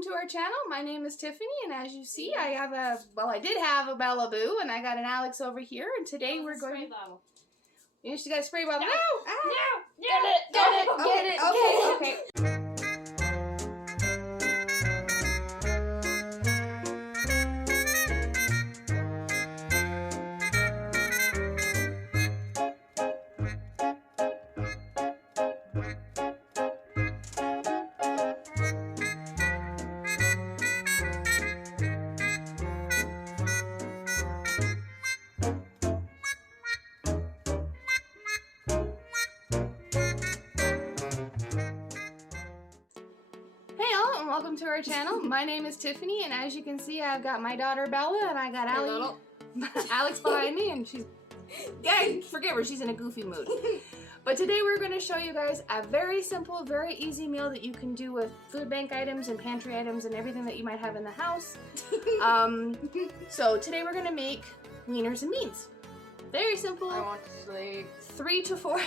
welcome to our channel. My name is Tiffany, and as you see, I did have a Bella Boo, and I got an Alex over here, and today we're going to... You just got a spray bottle. No! Ah. No! Get it! Okay. Welcome to our channel. My name is Tiffany, and as you can see, I've got my daughter Bella, and I got Alex behind me, and she's... Yeah, forgive her, she's in a goofy mood. But today we're going to show you guys a very simple, very easy meal that you can do with food bank items and pantry items and everything that you might have in the house. So today we're going to make Weiners and Beans. Very simple. I want to sleep. 3 to 4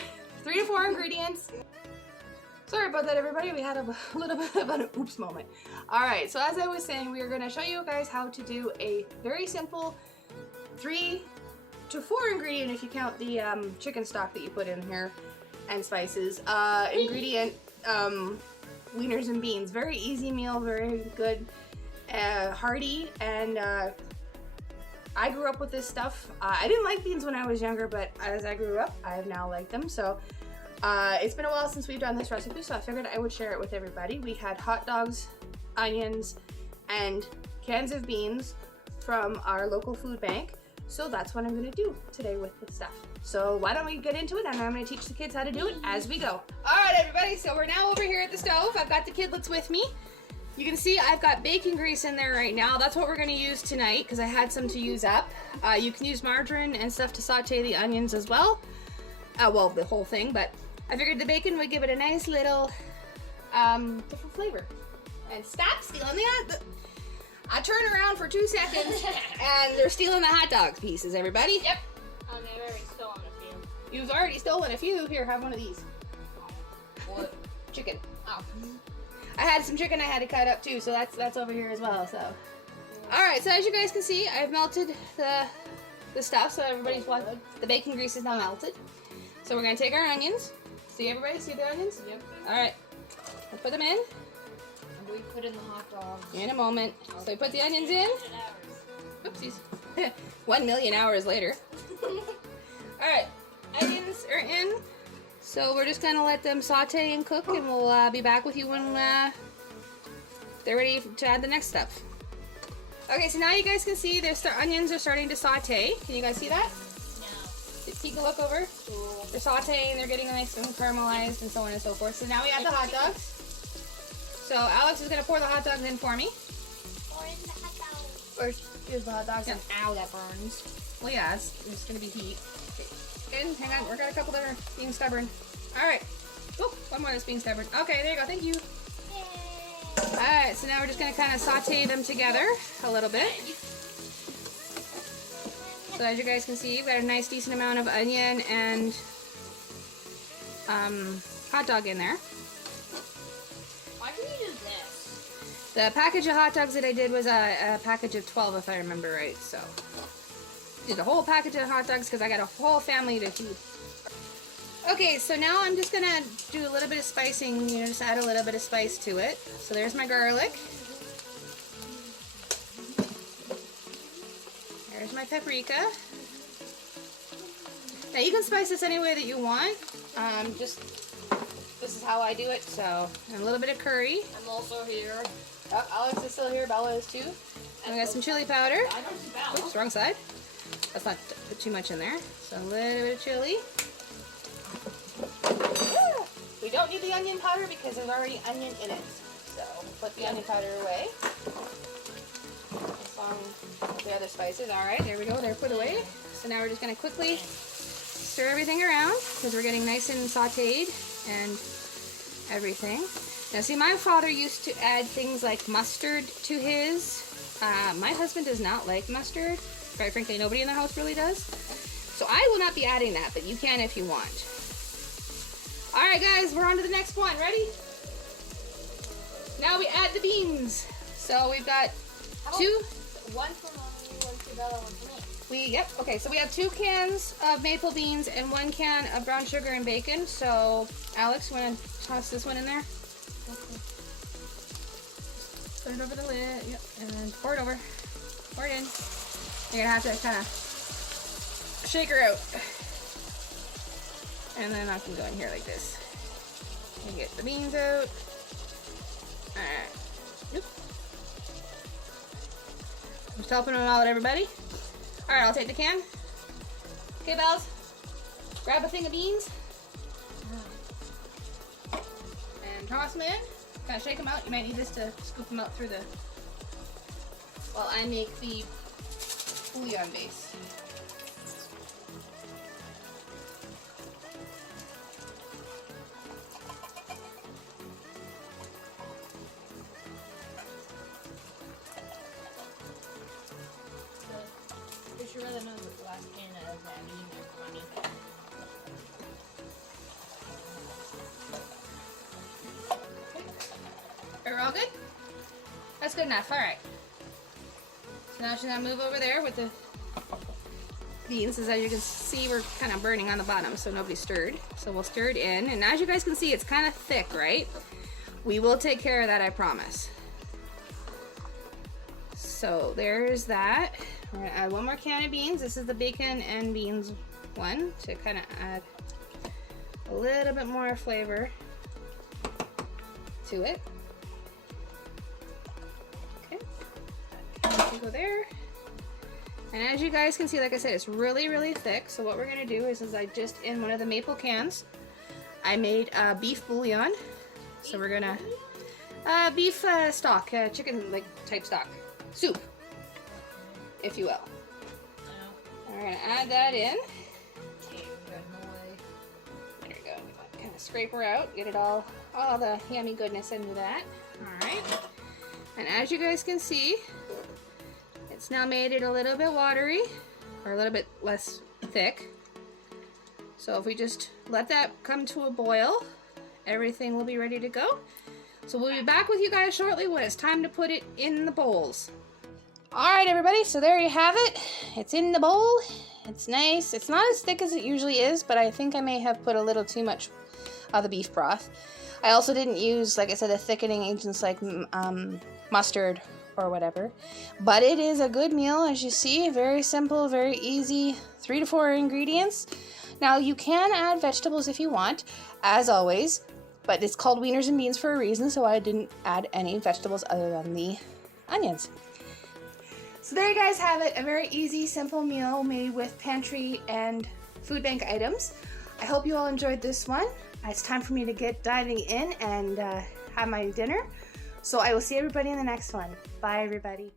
ingredients. Sorry about that, everybody. We had a little bit of an oops moment. Alright, so as I was saying, we are going to show you guys how to do a very simple 3 to 4 ingredient, if you count the chicken stock that you put in here, and spices, ingredient, Weiners and Beans. Very easy meal, very good, hearty, and I grew up with this stuff. I didn't like beans when I was younger, but as I grew up, I have now liked them, so... it's been a while since we've done this recipe, so I figured I would share it with everybody. We had hot dogs, onions, and cans of beans from our local food bank. So that's what I'm going to do today with this stuff. So why don't we get into it, and I'm going to teach the kids how to do it as we go. Alright everybody, so we're now over here at the stove. I've got the kidlets with me. You can see I've got bacon grease in there right now. That's what we're going to use tonight because I had some to use up. You can use margarine and stuff to saute the onions as well. Well, the whole thing, but I figured the bacon would give it a nice little different flavor. And stop stealing the... I turn around for 2 seconds and they're stealing the hot dog pieces, everybody. Yep. Oh, they've already stolen a few. You've already stolen a few. Here, have one of these. What? Chicken. Oh. I had some chicken I had to cut up too, so that's over here as well, so. Alright, so as you guys can see, I've melted the stuff, so everybody's watching. The bacon grease is now melted. So we're going to take our onions. See everybody? See the onions? Yep. Alright. We'll put them in. And we put in the hot dogs. In a moment. So we put the onions in. Oopsies. 1 million hours later. Alright. Onions are in. So we're just going to let them saute and cook, and we'll be back with you when they're ready to add the next stuff. Okay, so now you guys can see the onions are starting to saute. Can you guys see that? Take a look over. Cool. They're sauteing, they're getting nice and caramelized and so on and so forth. So now we add the hot dogs. So Alex is going to pour the hot dogs in for me. Pour in the hot dogs. Or here's the hot dogs. Yeah. Ow, that burns. Well, yeah, it's going to be heat. Okay. Good, hang on. We've got a couple that are being stubborn. Alright. Oh, one more that's being stubborn. Okay, there you go. Thank you. Alright, so now we're just going to kind of saute them together a little bit. So as you guys can see, you've got a nice decent amount of onion and hot dog in there. Why did you do this? The package of hot dogs that I did was a package of 12, if I remember right. So did a whole package of hot dogs because I got a whole family to feed. Okay, so now I'm just going to do a little bit of spicing, you know, just add a little bit of spice to it. So there's my garlic. There's my paprika. Now you can spice this any way that you want. This is how I do it. So and a little bit of curry. I'm also here. Oh, Alex is still here. Bella is too. And we got some chili powder. I don't see Bella. Oops, wrong side. Let's not put too much in there. So a little bit of chili. We don't need the onion powder because there's already onion in it. So put the onion powder away. The other spices. Alright, there we go. They're put away. So now we're just going to quickly stir everything around because we're getting nice and sauteed and everything. Now see, my father used to add things like mustard to his. My husband does not like mustard. Quite frankly, nobody in the house really does. So I will not be adding that, but you can if you want. Alright guys, we're on to the next one. Ready? Now we add the beans. So we've got How two. about one for mommy, one for Bella, one for me. Yep. Okay. So we have 2 cans of maple beans and 1 can of brown sugar and bacon. So Alex, you want to toss this one in there? Okay. Put it over the lid. Yep. And then pour it over. Pour it in. You're gonna have to kind of shake her out. And then I can go in here like this. And get the beans out. Alright. Yep. Just helping them out, everybody. Alright, I'll take the can. Okay, Bells. Grab a thing of beans. And toss them in. Kind of shake them out. You might need this to scoop them out through the... while I make the bouillon base. Fish your other nose with the last can of that bean and honey. Are we all good? That's good enough. Alright. So now she's gonna move over there with the beans. As you can see, we're kind of burning on the bottom, so nobody stirred. So we'll stir it in. And as you guys can see, it's kind of thick, right? We will take care of that, I promise. So there's that. We're gonna add 1 more can of beans. This is the bacon and beans one to kind of add a little bit more flavor to it. Okay, go there. And as you guys can see, like I said, it's really, really thick. So what we're gonna do is I just, in one of the maple cans, I made beef bouillon. So we're gonna, beef stock, chicken like type stock, soup, if you will. And we're gonna add that in. Okay, good boy. There you go. Kind of scrape her out, get it all the yummy goodness into that. All right. And as you guys can see, it's now made it a little bit watery, or a little bit less thick. So if we just let that come to a boil, everything will be ready to go. So we'll be back with you guys shortly when it's time to put it in the bowls. All right, everybody, so there you have it. It's in the bowl. It's nice. It's not as thick as it usually is, but I think I may have put a little too much of the beef broth. I also didn't use, like I said, the thickening agents like mustard or whatever. But it is a good meal, as you see. Very simple, very easy. 3 to 4 ingredients. Now, you can add vegetables if you want, as always, but it's called Weiners and Beans for a reason, so I didn't add any vegetables other than the onions. So there you guys have it, a very easy, simple meal made with pantry and food bank items. I hope you all enjoyed this one. It's time for me to get diving in and have my dinner. So I will see everybody in the next one. Bye, everybody.